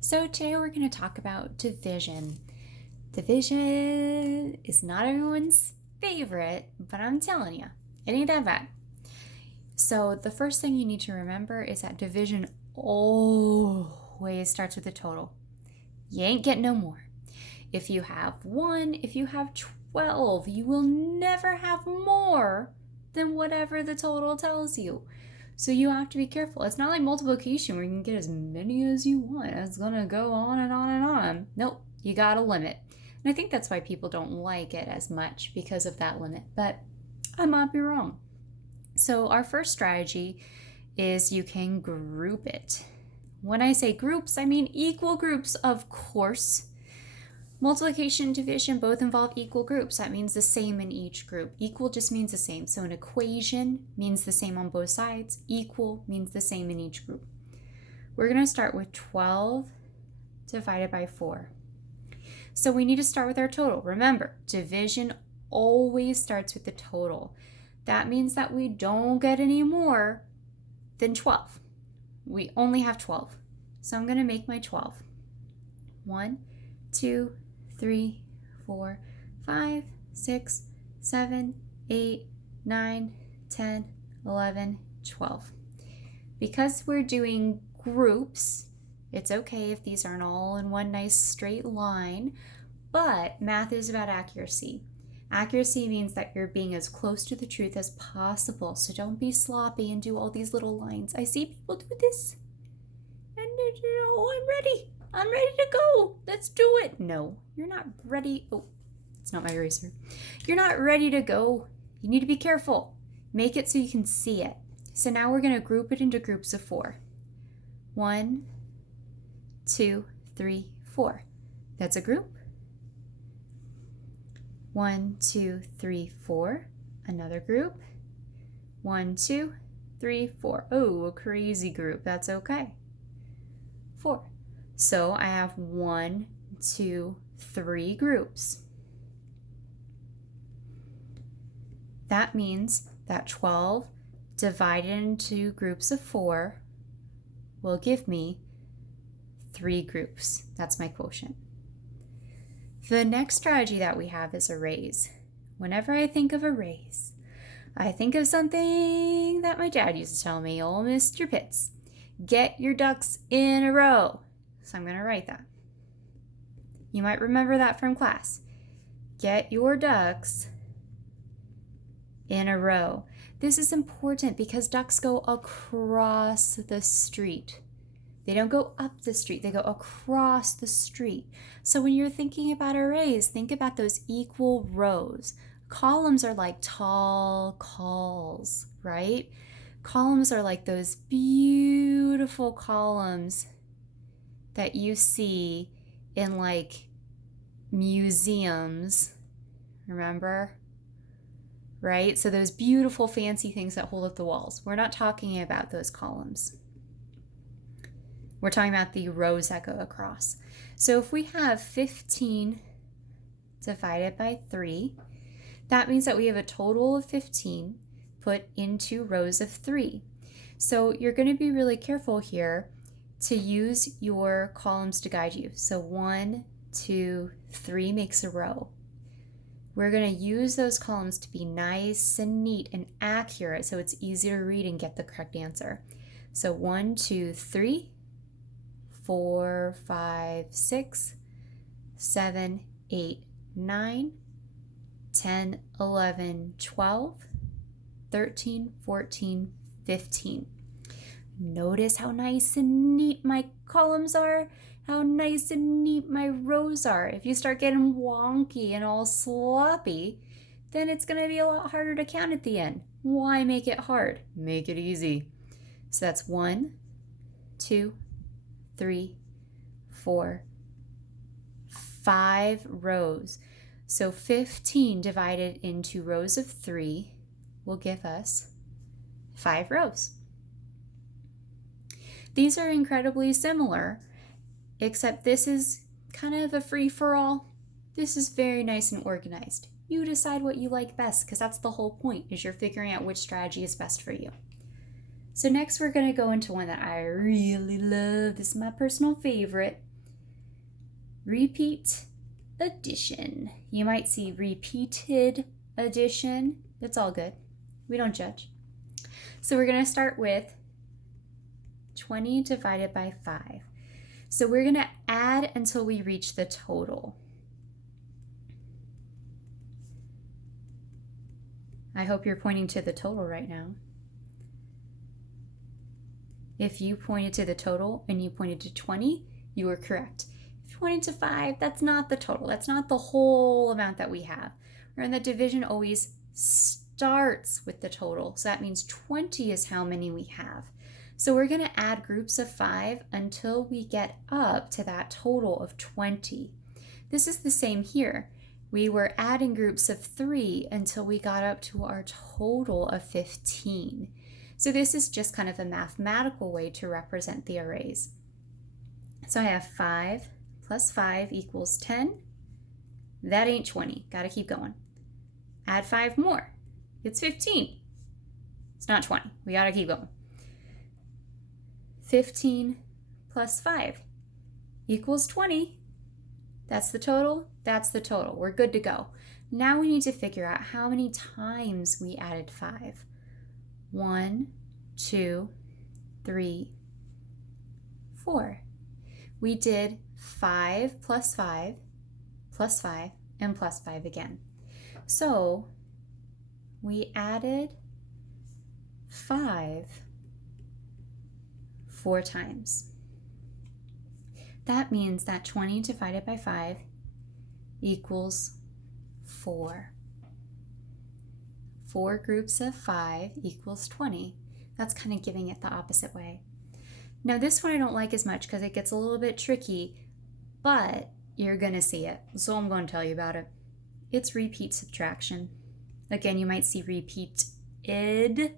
So today we're going to talk about division. Division is not everyone's favorite, but I'm telling you, it ain't that bad. So the first thing you need to remember is that division always starts with a total. You ain't getting no more. If you have 1, if you have 12, you will never have more than whatever the total tells you. So you have to be careful. It's not like multiplication where you can get as many as you want. It's going to go on and on and on. Nope, you got a limit. And I think that's why people don't like it as much, because of that limit. But I might be wrong. So our first strategy is you can group it. When I say groups, I mean equal groups, of course. Multiplication and division both involve equal groups. That means the same in each group. Equal just means the same. So an equation means the same on both sides. Equal means the same in each group. We're going to start with 12 divided by 4. So we need to start with our total. Remember, division always starts with the total. That means that we don't get any more than 12. We only have 12. So I'm going to make my 12. 1, 2, 3, 4, 5, 6, 7, 8, 9, 10, 11, 12. Because we're doing groups, it's okay if these aren't all in one nice straight line, but math is about accuracy. Accuracy means that you're being as close to the truth as possible, so don't be sloppy and do all these little lines. I see people do this, and I'm ready to go. Let's do it. No, you're not ready. Oh, it's not my eraser. You're not ready to go. You need to be careful. Make it so you can see it. So now we're going to group it into groups of 4. 1, 2, 3, 4. That's a group. 1, 2, 3, 4. Another group. 1, 2, 3, 4. Oh, a crazy group. That's okay. 4. So I have 1, 2, 3 groups. That means that 12 divided into groups of 4 will give me 3 groups. That's my quotient. The next strategy that we have is arrays. Whenever I think of arrays, I think of something that my dad used to tell me, "Oh, Mr. Pitts, get your ducks in a row." So I'm going to write that. You might remember that from class. Get your ducks in a row. This is important because ducks go across the street. They don't go up the street, they go across the street. So when you're thinking about arrays, think about those equal rows. Columns are like tall calls, right? Columns are like those beautiful columns that you see in like museums, remember? Right? So those beautiful fancy things that hold up the walls. We're not talking about those columns. We're talking about the rows that go across. So if we have 15 divided by 3, that means that we have a total of 15 put into rows of 3. So you're going to be really careful here to use your columns to guide you. So 1, 2, 3 makes a row. We're going to use those columns to be nice and neat and accurate so it's easy to read and get the correct answer. So 1, 2, 3, 4, 5, 6, 7, 8, 9, 10, 11, 12, 13, 14, 15. Notice how nice and neat my columns are, how nice and neat my rows are. If you start getting wonky and all sloppy, then it's going to be a lot harder to count at the end. Why make it hard? Make it easy. So that's 1, 2, 3, 4, 5 rows. So 15 divided into rows of 3 will give us 5 rows. These are incredibly similar, except this is kind of a free-for-all. This is very nice and organized. You decide what you like best, because that's the whole point, is you're figuring out which strategy is best for you. So next we're going to go into one that I really love. This is my personal favorite. repeat addition. You might see repeated addition. It's all good. We don't judge. So we're going to start with 20 divided by 5. So we're going to add until we reach the total. I hope you're pointing to the total right now. If you pointed to the total and you pointed to 20, you were correct. If you pointed to 5, that's not the total. That's not the whole amount that we have. Remember that division always starts with the total. So that means 20 is how many we have. So we're going to add groups of 5 until we get up to that total of 20. This is the same here. We were adding groups of 3 until we got up to our total of 15. So this is just kind of a mathematical way to represent the arrays. So I have 5 plus 5 equals 10. That ain't 20. Got to keep going. Add 5 more. It's 15. It's not 20. We got to keep going. 15 plus 5 equals 20. That's the total. That's the total. We're good to go. Now we need to figure out how many times we added 5. 1, 2, 3, 4. We did 5 plus 5 plus 5 and plus 5 again. So we added 5 4 times. That means that 20 divided by 5 equals 4. 4 groups of 5 equals 20. That's kind of giving it the opposite way. Now this one I don't like as much because it gets a little bit tricky, but you're going to see it. So I'm going to tell you about it. It's repeat subtraction. Again, you might see repeated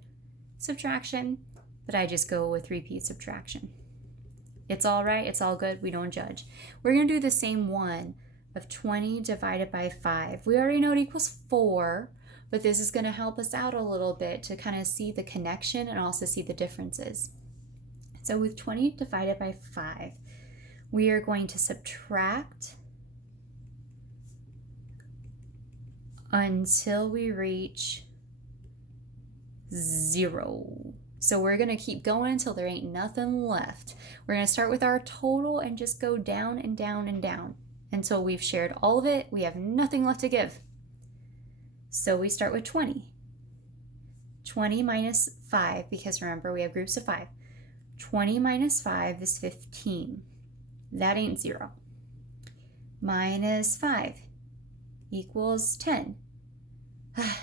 subtraction, but I just go with repeat subtraction. It's all right. It's all good. We don't judge. We're going to do the same one of 20 divided by 5. We already know it equals 4, but this is going to help us out a little bit to kind of see the connection and also see the differences. So with 20 divided by 5, we are going to subtract until we reach 0. So we're going to keep going until there ain't nothing left. We're going to start with our total and just go down and down and down until we've shared all of it. We have nothing left to give. So we start with 20. 20 minus 5, because remember we have groups of 5. 20 minus 5 is 15. That ain't 0. Minus 5 equals 10.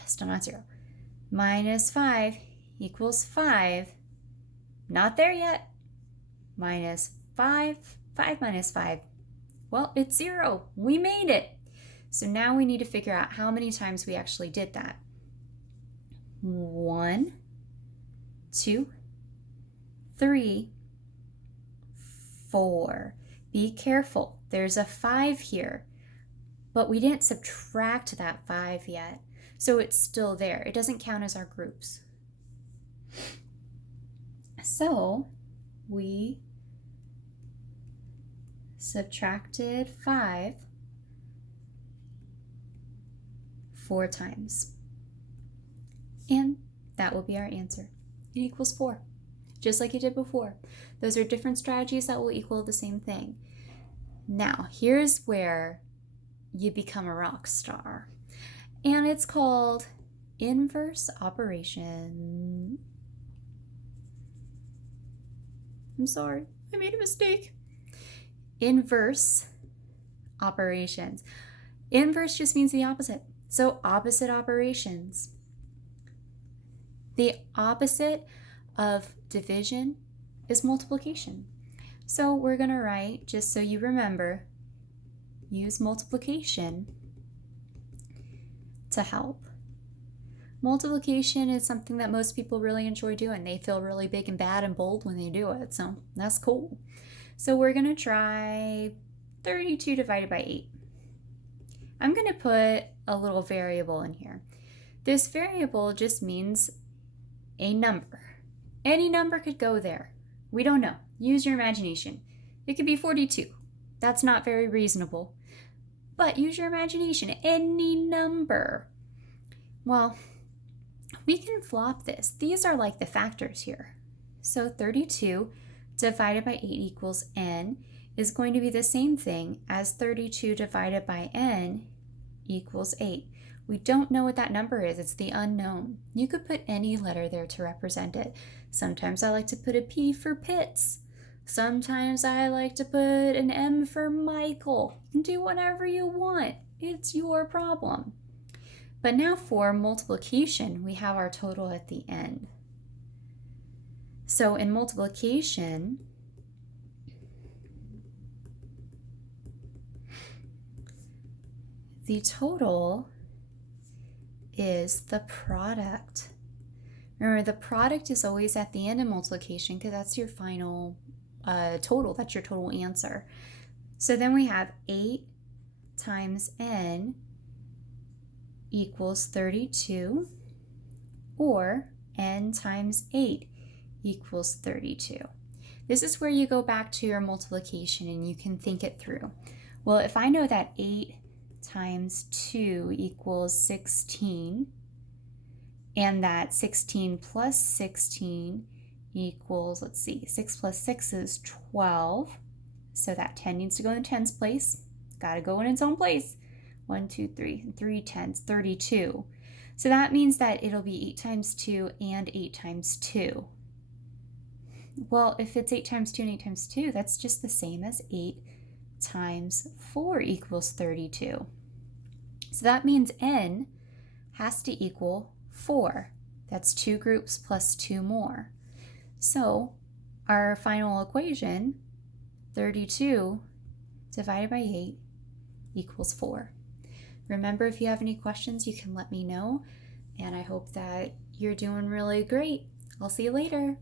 Still not 0. Minus 5 equals 5. Not there yet. Minus 5. 5 minus 5. Well, it's 0. We made it. So now we need to figure out how many times we actually did that. 1, 2, 3, 4. Be careful. There's a 5 here, but we didn't subtract that 5 yet. So it's still there. It doesn't count as our groups. So we subtracted 5 4 times. And that will be our answer. It equals 4, just like you did before. Those are different strategies that will equal the same thing. Now, here's where you become a rock star. And it's called inverse operation. I'm sorry, I made a mistake. Inverse operations. Inverse just means the opposite. So opposite operations. The opposite of division is multiplication. So we're going to write, just so you remember, use multiplication to help. Multiplication is something that most people really enjoy doing. They feel really big and bad and bold when they do it, so that's cool. So we're going to try 32 divided by 8. I'm going to put a little variable in here. This variable just means a number. Any number could go there. We don't know. Use your imagination. It could be 42. That's not very reasonable. But use your imagination. Any number. Well, we can flop this. These are like the factors here. So 32 divided by 8 equals n is going to be the same thing as 32 divided by n equals 8. We don't know what that number is. It's the unknown. You could put any letter there to represent it. Sometimes I like to put a P for Pitts. Sometimes I like to put an M for Michael. Do whatever you want. It's your problem. But now for multiplication, we have our total at the end. So in multiplication, the total is the product. Remember, the product is always at the end of multiplication because that's your final total. That's your total answer. So then we have 8 times n equals 32, or n times 8 equals 32. This is where you go back to your multiplication and you can think it through. Well, if I know that 8 times 2 equals 16, and that 16 plus 16 equals, let's see, 6 plus 6 is 12. So that 10 needs to go in the tens place. Got to go in its own place. 1, 2, 3 tens, 32. So that means that it'll be 8 times 2 and 8 times 2. Well, if it's 8 times 2 and 8 times 2, that's just the same as 8 times 4 equals 32. So that means n has to equal 4. That's 2 groups plus 2 more. So our final equation, 32 divided by 8 equals 4. Remember, if you have any questions, you can let me know. And I hope that you're doing really great. I'll see you later.